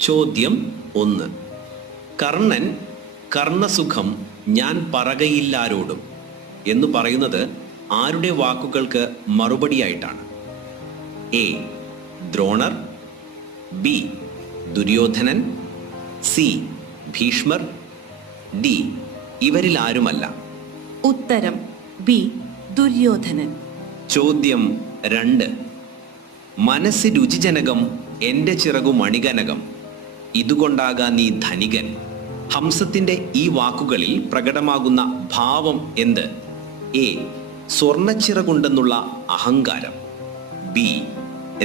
ചോദ്യം 1. കർണൻ കർണസുഖം ഞാൻ പറകയില്ലാരോടും എന്ന് പറയുന്നത് ആരുടെ വാക്കുകൾക്ക് മറുപടിയായിട്ടാണ്? A. Dronar, B. Duryodhanan, C. Bhishmar, D. ഇവരിൽ ആരുമല്ല. ഉത്തരം ബി. ദുര്യോധനൻ. ചോദ്യം 2. മനസ്സ് രുചിജനകം എൻ്റെ ചിറകു മണികനകം ഇതുകൊണ്ടാകാ നീ ധനികൻ. ഹംസത്തിന്റെ ഈ വാക്കുകളിൽ പ്രകടമാകുന്ന ഭാവം എന്ത്? എ. സ്വർണച്ചിറകുണ്ടെന്നുള്ള അഹങ്കാരം, ബി.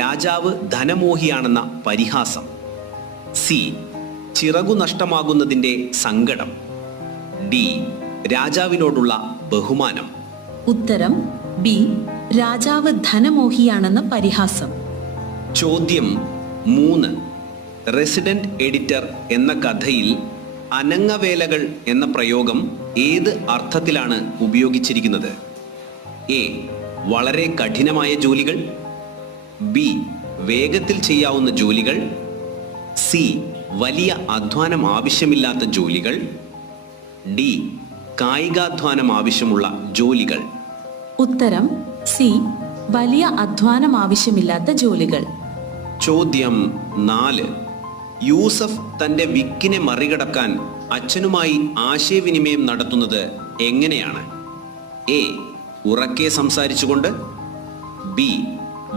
രാജാവ് ധനമോഹിയാണെന്ന പരിഹാസം, സി. ചിറകു നഷ്ടമാകുന്നതിൻ്റെ സങ്കടം, ഡി. രാജാവിനോടുള്ള ബഹുമാനം. ഉത്തരം ബി. രാജാവ് ധനമോഹിയാണെന്ന പരിഹാസം. ചോദ്യം 3. റെസിഡന്റ് എഡിറ്റർ എന്ന കഥയിൽ അനങ്ങവേലകൾ എന്ന പ്രയോഗം ഏത് അർത്ഥത്തിലാണ് ഉപയോഗിച്ചിരിക്കുന്നത്? എ. വളരെ കഠിനമായ ജോലികൾ, ബി. വേഗത്തിൽ ചെയ്യാവുന്ന ജോലികൾ, സി. വലിയ അധ്വാനം ആവശ്യമില്ലാത്ത ജോലികൾ, ഡി. കായികാധ്വാനം ആവശ്യമുള്ള ജോലികൾ. ഉത്തരം സി. വലിയ അധ്വാനം ആവശ്യമില്ലാത്ത ജോലികൾ. ചോദ്യം 4. യൂസഫ് തൻ്റെ വിക്കിനെ മറികടക്കാൻ അച്ഛനുമായി ആശയവിനിമയം നടത്തുന്നത് എങ്ങനെയാണ്? എ. ഉറക്കെ സംസാരിച്ചുകൊണ്ട്, ബി.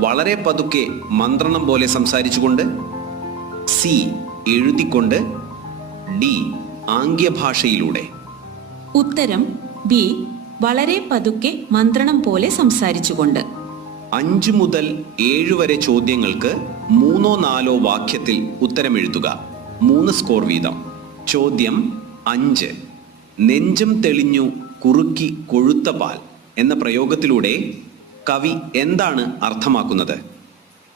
വളരെ പതുക്കെ മന്ത്രണം പോലെ സംസാരിച്ചുകൊണ്ട്, സി. എഴുതിക്കൊണ്ട്, ഡി. ആംഗ്യഭാഷയിലൂടെ. ഉത്തരം ബി. വളരെ പതുക്കെ മന്ത്രണം പോലെ സംസാരിച്ചുകൊണ്ട്. 5 മുതൽ 7 വരെ ചോദ്യങ്ങൾക്ക് 3-4 വാക്യത്തിൽ ഉത്തരമെഴുതുക. 3 സ്കോർ വീതം. ചോദ്യം 5. നെഞ്ചം തെളിഞ്ഞു കുറുക്കി കൊഴുത്ത പാൽ എന്ന പ്രയോഗത്തിലൂടെ കവി എന്താണ് അർത്ഥമാക്കുന്നത്?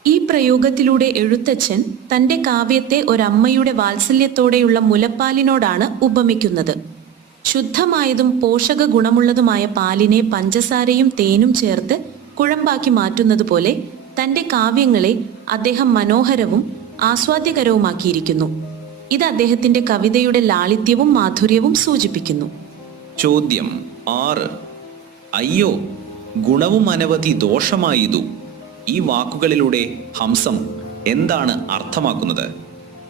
ഈ പ്രയോഗത്തിലൂടെ എഴുത്തച്ഛൻ തന്റെ കാവ്യത്തെ ഒരമ്മയുടെ വാത്സല്യത്തോടെയുള്ള മുലപ്പാലിനോടാണ് ഉപമിക്കുന്നത്. ശുദ്ധമായതും പോഷക ഗുണമുള്ളതുമായ പാലിനെ പഞ്ചസാരയും തേനും ചേർത്ത് കുഴമ്പാക്കി മാറ്റുന്നത് പോലെ തന്റെ കാവ്യങ്ങളെ അദ്ദേഹം മനോഹരവും ആസ്വാദ്യകരവുമാക്കിയിരിക്കുന്നു. ഇത് അദ്ദേഹത്തിന്റെ കവിതയുടെ ലാളിത്യവും മാധുര്യവും സൂചിപ്പിക്കുന്നു. ചോദ്യം 6. അയ്യോ, ഗുണവും അനവധി ദോഷമായതു. ഈ വാക്കുകളിലൂടെ ഹംസം എന്താണ് അർത്ഥമാക്കുന്നത്?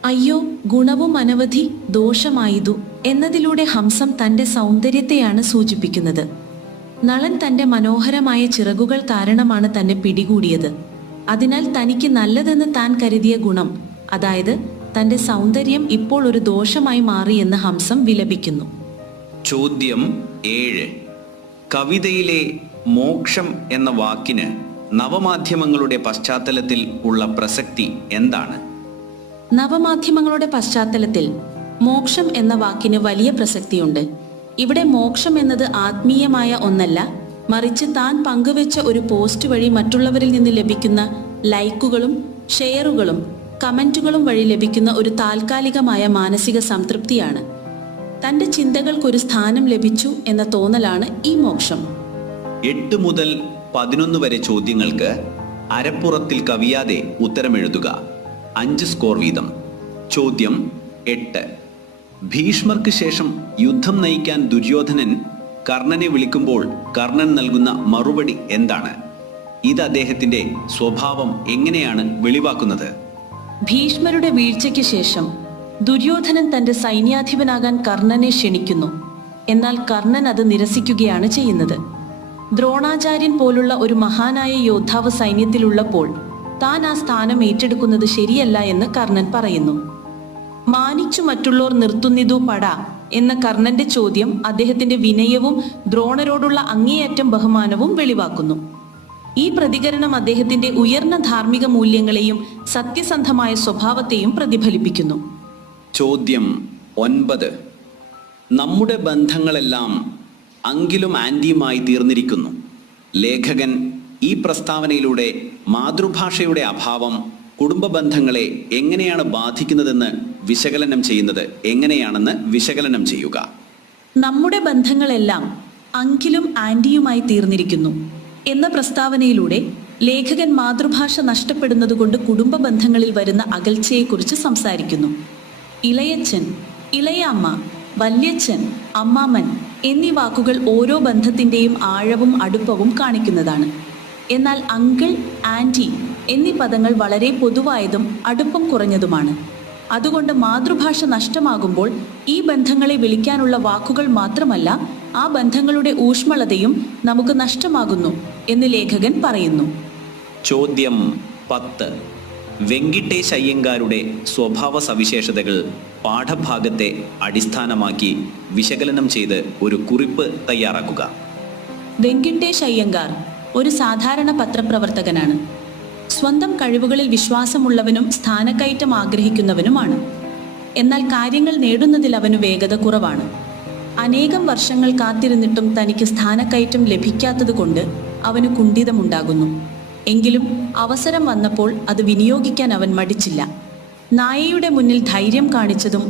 അയ്യോ, ഗുണവും അനവധി ദോഷമായതു എന്നതിലൂടെ ഹംസം തന്റെ സൗന്ദര്യത്തെയാണ് സൂചിപ്പിക്കുന്നത്. നളൻ തന്റെ മനോഹരമായ ചിറകുകൾ കാരണമാണ് തന്നെ പിടികൂടിയത്. അതിനാൽ തനിക്ക് നല്ലതെന്ന് താൻ കരുതിയ ഗുണം, അതായത് തന്റെ സൗന്ദര്യം, ഇപ്പോൾ ഒരു ദോഷമായി മാറിയെന്ന് ഹംസം വിലപിക്കുന്നു. ചോദ്യം 7. കവിതയിലെ മോക്ഷം എന്ന വാക്കിന് നവമാധ്യമങ്ങളുടെ പശ്ചാത്തലത്തിൽ ഉള്ള പ്രസക്തി എന്താണ്? നവമാധ്യമങ്ങളുടെ പശ്ചാത്തലത്തിൽ മോക്ഷം എന്ന വാക്കിന് വലിയ പ്രസക്തിയുണ്ട്. ഇവിടെ മോക്ഷം എന്നത് ആത്മീയമായ ഒന്നല്ല, മറിച്ച് താൻ പങ്കുവെച്ച ഒരു പോസ്റ്റ് വഴി മറ്റുള്ളവരിൽ നിന്ന് ലഭിക്കുന്ന ലൈക്കുകളും ഷെയറുകളും കമന്റുകളും വഴി ലഭിക്കുന്ന ഒരു താൽക്കാലികമായ മാനസിക സംതൃപ്തിയാണ്. തന്റെ ചിന്തകൾക്കൊരു സ്ഥാനം ലഭിച്ചു എന്ന തോന്നലാണ് ഈ മോക്ഷം. 8 മുതൽ 11 വരെ ചോദ്യങ്ങൾക്ക് അരപ്പുറത്തിൽ കവിയാതെ ഉത്തരമെഴുതുക. 5 സ്കോർ വീതം. ചോദ്യം 8. ഭീഷ്മർക്ക് ശേഷം യുദ്ധം നയിക്കാൻ ദുര്യോധനൻ കർണനെ വിളിക്കുമ്പോൾ കർണൻ നൽകുന്ന മറുപടി എന്താണ്? ഇത് അദ്ദേഹത്തിന്റെ സ്വഭാവം എങ്ങനെയാണ് വെളിവാക്കുന്നത്? ഭീഷ്മരുടെ വീഴ്ചയ്ക്ക് ശേഷം ദുര്യോധനൻ തന്റെ സൈന്യാധിപനാകാൻ കർണനെ ക്ഷണിക്കുന്നു. എന്നാൽ കർണൻ അത് നിരസിക്കുകയാണ് ചെയ്യുന്നത്. ദ്രോണാചാര്യൻ പോലുള്ള ഒരു മഹാനായ യോദ്ധാവ് സൈന്യത്തിലുള്ളപ്പോൾ താൻ ആ സ്ഥാനം ഏറ്റെടുക്കുന്നത് ശരിയല്ല എന്ന് കർണൻ പറയുന്നു. മാനിച്ചു മറ്റുള്ളവർ നിർത്തുന്നിതു പട എന്ന കർണന്റെ ചോദ്യം അദ്ദേഹത്തിന്റെ വിനയവും ദ്രോണരോടുള്ള അങ്ങേയറ്റം ബഹുമാനവും വെളിവാക്കുന്നു. ഈ പ്രതികരണം അദ്ദേഹത്തിന്റെ ഉയർന്ന ധാർമ്മിക മൂല്യങ്ങളെയും സത്യസന്ധമായ സ്വഭാവത്തെയും പ്രതിഫലിപ്പിക്കുന്നു. ചോദ്യം 9. നമ്മുടെ ബന്ധങ്ങളെല്ലാം അങ്കിലും ആൻറ്റിയുമായി തീർന്നിരിക്കുന്നു. ലേഖകൻ ഈ പ്രസ്താവനയിലൂടെ മാതൃഭാഷയുടെ അഭാവം കുടുംബ ബന്ധങ്ങളെ എങ്ങനെയാണ് ബാധിക്കുന്നതെന്ന് വിശകലനം ചെയ്യുന്നത് എങ്ങനെയാണെന്ന് വിശകലനം ചെയ്യുക. നമ്മുടെ ബന്ധങ്ങളെല്ലാം അങ്കിളും ആന്റിയുമായി തീർന്നിരിക്കുന്നു. എന്ന പ്രസ്താവനയിലൂടെ ലേഖകൻ മാതൃഭാഷ നഷ്ടപ്പെടുന്നതുകൊണ്ട് കുടുംബ ബന്ധങ്ങളിൽ വരുന്ന അകൽച്ചയെക്കുറിച്ച് സംസാരിക്കുന്നു. ഇളയച്ഛൻ, ഇളയമ്മ, വല്യച്ഛൻ, അമ്മാമൻ എന്നീ വാക്കുകൾ ഓരോ ബന്ധത്തിൻ്റെയും ആഴവും അടുപ്പവും കാണിക്കുന്നതാണ്. എന്നാൽ അങ്കിൾ, ആൻറ്റി എന്നീ പദങ്ങൾ വളരെ പൊതുവായതും അടുപ്പം കുറഞ്ഞതുമാണ്. അതുകൊണ്ട് മാതൃഭാഷ നഷ്ടമാകുമ്പോൾ ഈ ബന്ധങ്ങളെ വിളിക്കാനുള്ള വാക്കുകൾ മാത്രമല്ല, ആ ബന്ധങ്ങളുടെ ഊഷ്മളതയും നമുക്ക് നഷ്ടമാകുന്നു എന്ന് ലേഖകൻ പറയുന്നു. ചോദ്യം 10. വെങ്കിട്ടേശ് അയ്യങ്കാരുടെ സ്വഭാവ സവിശേഷതകൾ പാഠഭാഗത്തെ അടിസ്ഥാനമാക്കി വിശകലനം ചെയ്ത് ഒരു കുറിപ്പ് തയ്യാറാക്കുക. വെങ്കിട്ടേശ് അയ്യങ്കാർ ഒരു സാധാരണ പത്രപ്രവർത്തകനാണ്. സ്വന്തം കഴിവുകളിൽ വിശ്വാസമുള്ളവനും സ്ഥാനക്കയറ്റം ആഗ്രഹിക്കുന്നവനുമാണ്. എന്നാൽ കാര്യങ്ങൾ നേടുന്നതിൽ അവന് വേഗത കുറവാണ്. അനേകം വർഷങ്ങൾ കാത്തിരുന്നിട്ടും തനിക്ക് സ്ഥാനക്കയറ്റം ലഭിക്കാത്തത് കൊണ്ട് അവന് കുണ്ഠിതമുണ്ടാകുന്നു. എങ്കിലും അവസരം വന്നപ്പോൾ അത് വിനിയോഗിക്കാൻ അവൻ മടിച്ചില്ല. നായയുടെ മുന്നിൽ ധൈര്യം കാണിച്ചതും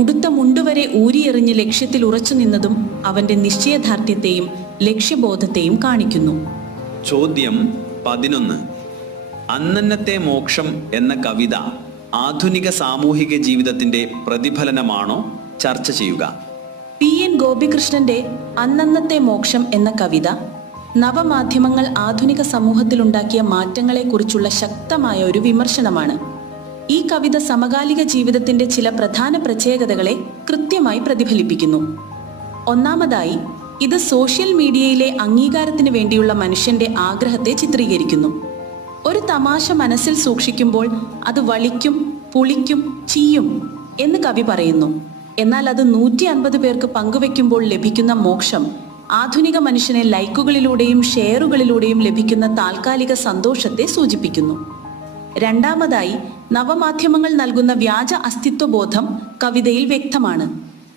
ഉടുത്ത മുണ്ടുവരെ ഊരിയെറിഞ്ഞ് ലക്ഷ്യത്തിൽ ഉറച്ചു നിന്നതും അവന്റെ നിശ്ചയദാർഢ്യത്തെയും ലക്ഷ്യബോധത്തെയും കാണിക്കുന്നു. ചോദ്യം 11. അന്നന്നത്തെ മോക്ഷം എന്ന കവിത ആധുനിക സാമൂഹിക ജീവിതത്തിന്റെ പ്രതിഫലനമാണോ? ചർച്ച ചെയ്യുക. PN ഗോപികൃഷ്ണന്റെ അന്നന്നത്തെ മോക്ഷം എന്ന കവിത നവമാധ്യമങ്ങൾ ആധുനിക സമൂഹത്തിലുണ്ടാക്കിയ മാറ്റങ്ങളെക്കുറിച്ചുള്ള ശക്തമായ ഒരു വിമർശനമാണ്. ഈ കവിത സമകാലിക ജീവിതത്തിന്റെ ചില പ്രധാന പ്രത്യേകതകളെ കൃത്യമായി പ്രതിഫലിപ്പിക്കുന്നു. ഒന്നാമതായി, ഇത് സോഷ്യൽ മീഡിയയിലെ അംഗീകാരത്തിന് വേണ്ടിയുള്ള മനുഷ്യന്റെ ആഗ്രഹത്തെ ചിത്രീകരിക്കുന്നു. ഒരു തമാശ മനസ്സിൽ സൂക്ഷിക്കുമ്പോൾ അത് വളിക്കും, പുളിക്കും, ചീയും എന്ന് കവി പറയുന്നു. എന്നാൽ അത് 150 പേർക്ക് പങ്കുവെക്കുമ്പോൾ ലഭിക്കുന്ന മോക്ഷം ആധുനിക മനുഷ്യനെ ലൈക്കുകളിലൂടെയും ഷെയറുകളിലൂടെയും ലഭിക്കുന്ന താൽക്കാലിക സന്തോഷത്തെ സൂചിപ്പിക്കുന്നു. രണ്ടാമതായി, നവമാധ്യമങ്ങൾ നൽകുന്ന വ്യാജ അസ്തിത്വബോധം കവിതയിൽ വ്യക്തമാണ്.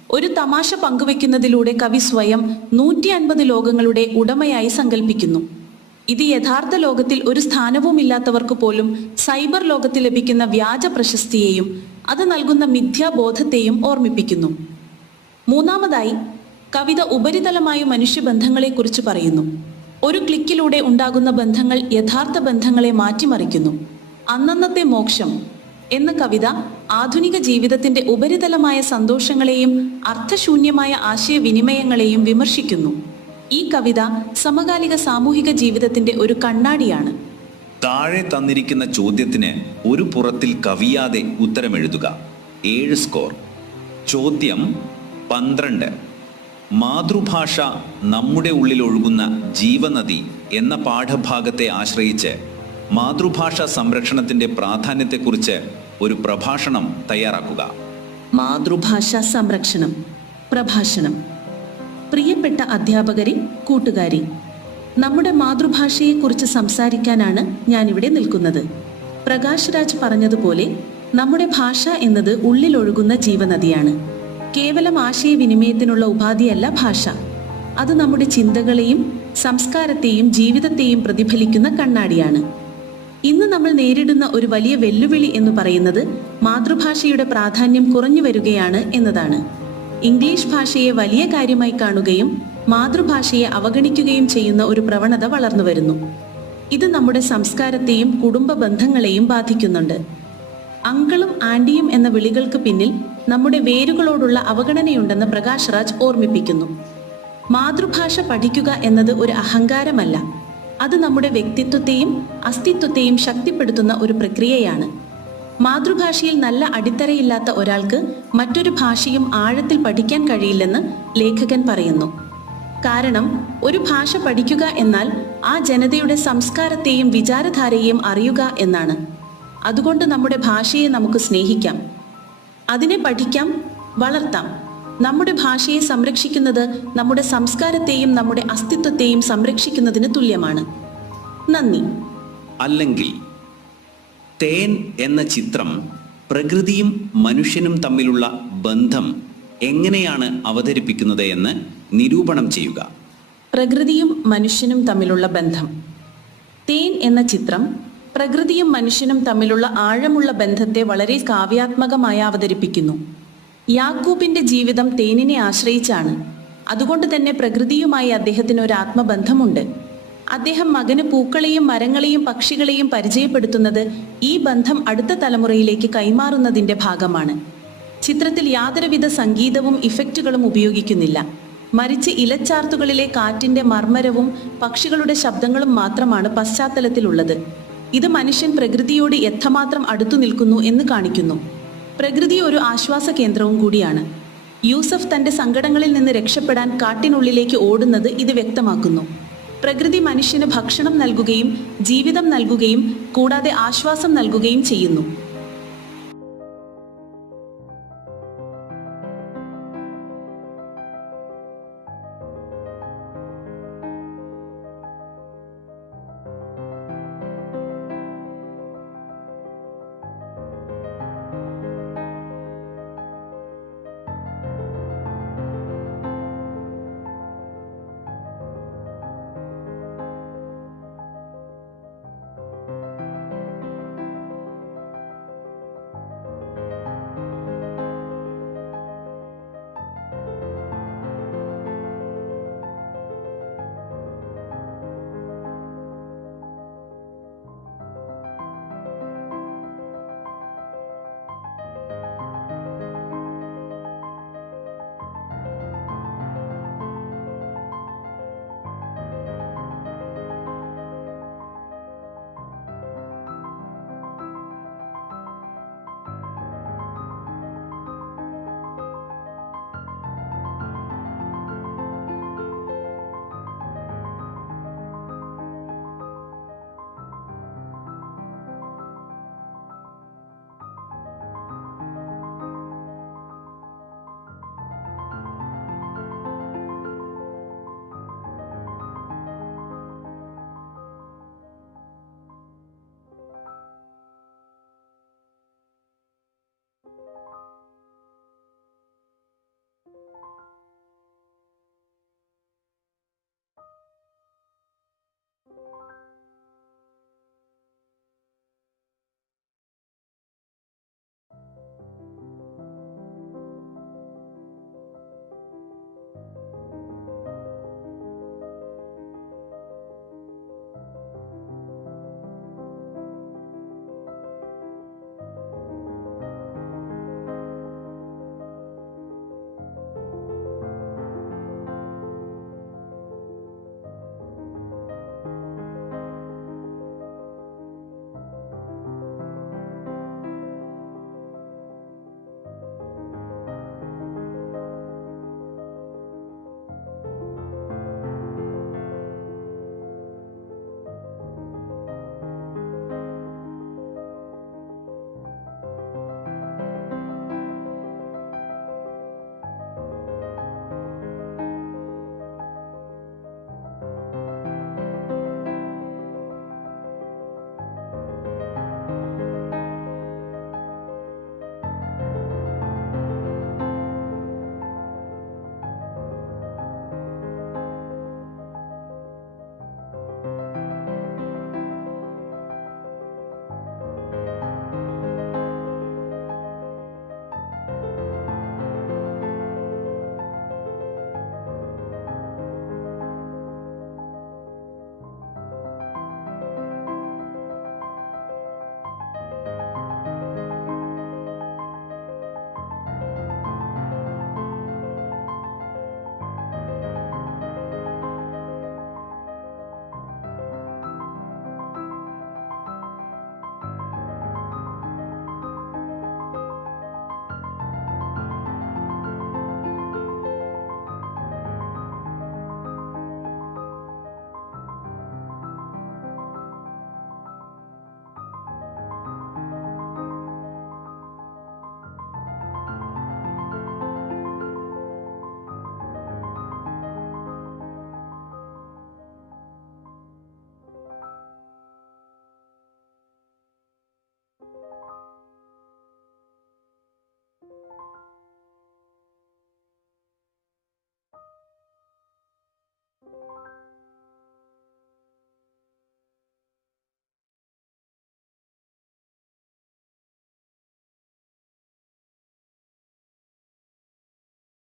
ഒരു തമാശ പങ്കുവെക്കുന്നതിലൂടെ കവി സ്വയം 150 ലോകങ്ങളുടെ ഉടമയായി സങ്കല്പിക്കുന്നു. ഇത് യഥാർത്ഥ ലോകത്തിൽ ഒരു സ്ഥാനവുമില്ലാത്തവർക്ക് പോലും സൈബർ ലോകത്തിൽ ലഭിക്കുന്ന വ്യാജ പ്രശസ്തിയെയും അത് നൽകുന്ന മിഥ്യാബോധത്തെയും ഓർമ്മിപ്പിക്കുന്നു. മൂന്നാമതായി, കവിത ഉപരിതലമായ മനുഷ്യബന്ധങ്ങളെക്കുറിച്ച് പറയുന്നു. ഒരു ക്ലിക്കിലൂടെ ഉണ്ടാകുന്ന ബന്ധങ്ങൾ യഥാർത്ഥ ബന്ധങ്ങളെ മാറ്റിമറിക്കുന്നു. അന്നന്നത്തെ മോക്ഷം എന്ന കവിത ആധുനിക ജീവിതത്തിന്റെ ഉപരിതലമായ സന്തോഷങ്ങളെയും അർത്ഥശൂന്യമായ ആശയവിനിമയങ്ങളെയും വിമർശിക്കുന്നു. ഈ കവിത സമകാലിക സാമൂഹിക ജീവിതത്തിന്റെ ഒരു കണ്ണാടിയാണ്. താഴെ തന്നിരിക്കുന്ന ചോദ്യത്തിന് ഒരു പുറത്തിൽ കവിയാതെ ഉത്തരമെഴുതുക. 7 സ്കോർ. ചോദ്യം 12. മാതൃഭാഷ നമ്മുടെ ഉള്ളിൽ ഒഴുകുന്ന ജീവനദി എന്ന പാഠഭാഗത്തെ ആശ്രയിച്ച് മാതൃഭാഷ സംരക്ഷണത്തിന്റെ പ്രാധാന്യത്തെക്കുറിച്ച് ഒരു പ്രഭാഷണം തയ്യാറാക്കുക. മാതൃഭാഷാ സംരക്ഷണം പ്രഭാഷണം. പ്രിയപ്പെട്ട അധ്യാപകരെ, കൂട്ടുകാരി, നമ്മുടെ മാതൃഭാഷയെക്കുറിച്ച് സംസാരിക്കാനാണ് ഞാനിവിടെ നിൽക്കുന്നത്. പ്രകാശ് രാജ് പറഞ്ഞതുപോലെ നമ്മുടെ ഭാഷ എന്നത് ഉള്ളിലൊഴുകുന്ന ജീവനദിയാണ്. കേവലം ആശയവിനിമയത്തിനുള്ള ഉപാധിയല്ല ഭാഷ. അത് നമ്മുടെ ചിന്തകളെയും സംസ്കാരത്തെയും ജീവിതത്തെയും പ്രതിഫലിക്കുന്ന കണ്ണാടിയാണ്. ഇന്ന് നമ്മൾ നേരിടുന്ന ഒരു വലിയ വെല്ലുവിളി എന്ന് പറയുന്നത് മാതൃഭാഷയുടെ പ്രാധാന്യം കുറഞ്ഞു വരികയാണ് എന്നതാണ്. ഇംഗ്ലീഷ് ഭാഷയെ വലിയ കാര്യമായി കാണുകയും മാതൃഭാഷയെ അവഗണിക്കുകയും ചെയ്യുന്ന ഒരു പ്രവണത വളർന്നു വരുന്നു. ഇത് നമ്മുടെ സംസ്കാരത്തെയും കുടുംബ ബന്ധങ്ങളെയും ബാധിക്കുന്നുണ്ട്. അങ്കിളും ആൻറ്റിയും എന്ന വിളികൾക്ക് പിന്നിൽ നമ്മുടെ വേരുകളോടുള്ള അവഗണനയുണ്ടെന്ന് പ്രകാശ് രാജ് ഓർമ്മിപ്പിക്കുന്നു. മാതൃഭാഷ പഠിക്കുക എന്നത് ഒരു അഹങ്കാരമല്ല. അത് നമ്മുടെ വ്യക്തിത്വത്തെയും അസ്തിത്വത്തെയും ശക്തിപ്പെടുത്തുന്ന ഒരു പ്രക്രിയയാണ്. മാതൃഭാഷയിൽ നല്ല അടിത്തറയില്ലാത്ത ഒരാൾക്ക് മറ്റൊരു ഭാഷയും ആഴത്തിൽ പഠിക്കാൻ കഴിയില്ലെന്ന് ലേഖകൻ പറയുന്നു. കാരണം ഒരു ഭാഷ പഠിക്കുക എന്നാൽ ആ ജനതയുടെ സംസ്കാരത്തെയും വിചാരധാരയെയും അറിയുക എന്നാണ്. അതുകൊണ്ട് നമ്മുടെ ഭാഷയെ നമുക്ക് സ്നേഹിക്കാം, അതിനെ പഠിക്കാം, വളർത്താം. നമ്മുടെ ഭാഷയെ സംരക്ഷിക്കുന്നത് നമ്മുടെ സംസ്കാരത്തെയും നമ്മുടെ അസ്തിത്വത്തെയും സംരക്ഷിക്കുന്നതിന് തുല്യമാണ്. നന്ദി. അല്ലെങ്കിൽ തേൻ എന്ന ചിത്രം പ്രകൃതിയും മനുഷ്യനും തമ്മിലുള്ള ബന്ധം എങ്ങനെയാണ് അവതരിപ്പിക്കുന്നത് എന്ന് നിരൂപണം ചെയ്യുക. പ്രകൃതിയും മനുഷ്യനും തമ്മിലുള്ള ബന്ധം. തേൻ എന്ന ചിത്രം പ്രകൃതിയും മനുഷ്യനും തമ്മിലുള്ള ആഴമുള്ള ബന്ധത്തെ വളരെ കാവ്യാത്മകമായി അവതരിപ്പിക്കുന്നു. യാക്കൂബിന്റെ ജീവിതം തേനിനെ ആശ്രയിച്ചാണ്. അതുകൊണ്ട് തന്നെ പ്രകൃതിയുമായി അദ്ദേഹത്തിന് ഒരു ആത്മബന്ധമുണ്ട്. അദ്ദേഹം മകന് പൂക്കളെയും മരങ്ങളെയും പക്ഷികളെയും പരിചയപ്പെടുത്തുന്നത് ഈ ബന്ധം അടുത്ത തലമുറയിലേക്ക് കൈമാറുന്നതിന്റെ ഭാഗമാണ്. ചിത്രത്തിൽ യാതൊരുവിധ സംഗീതവും ഇഫക്റ്റുകളും ഉപയോഗിക്കുന്നില്ല. മറിച്ച് ഇലച്ചാർത്തുകളിലെ കാറ്റിന്റെ മർമ്മരവും പക്ഷികളുടെ ശബ്ദങ്ങളും മാത്രമാണ് പശ്ചാത്തലത്തിലുള്ളത്. ഇത് മനുഷ്യൻ പ്രകൃതിയോട് എത്രമാത്രം അടുത്തു നിൽക്കുന്നു എന്ന് കാണിക്കുന്നു. പ്രകൃതി ഒരു ആശ്വാസ കേന്ദ്രവും കൂടിയാണ്. യൂസഫ് തന്റെ സങ്കടങ്ങളിൽ നിന്ന് രക്ഷപ്പെടാൻ കാട്ടിനുള്ളിലേക്ക് ഓടുന്നത് ഇത് വ്യക്തമാക്കുന്നു. പ്രകൃതി മനുഷ്യന് ഭക്ഷണം നൽകുകയും ജീവിതം നൽകുകയും കൂടാതെ ആശ്വാസം നൽകുകയും ചെയ്യുന്നു.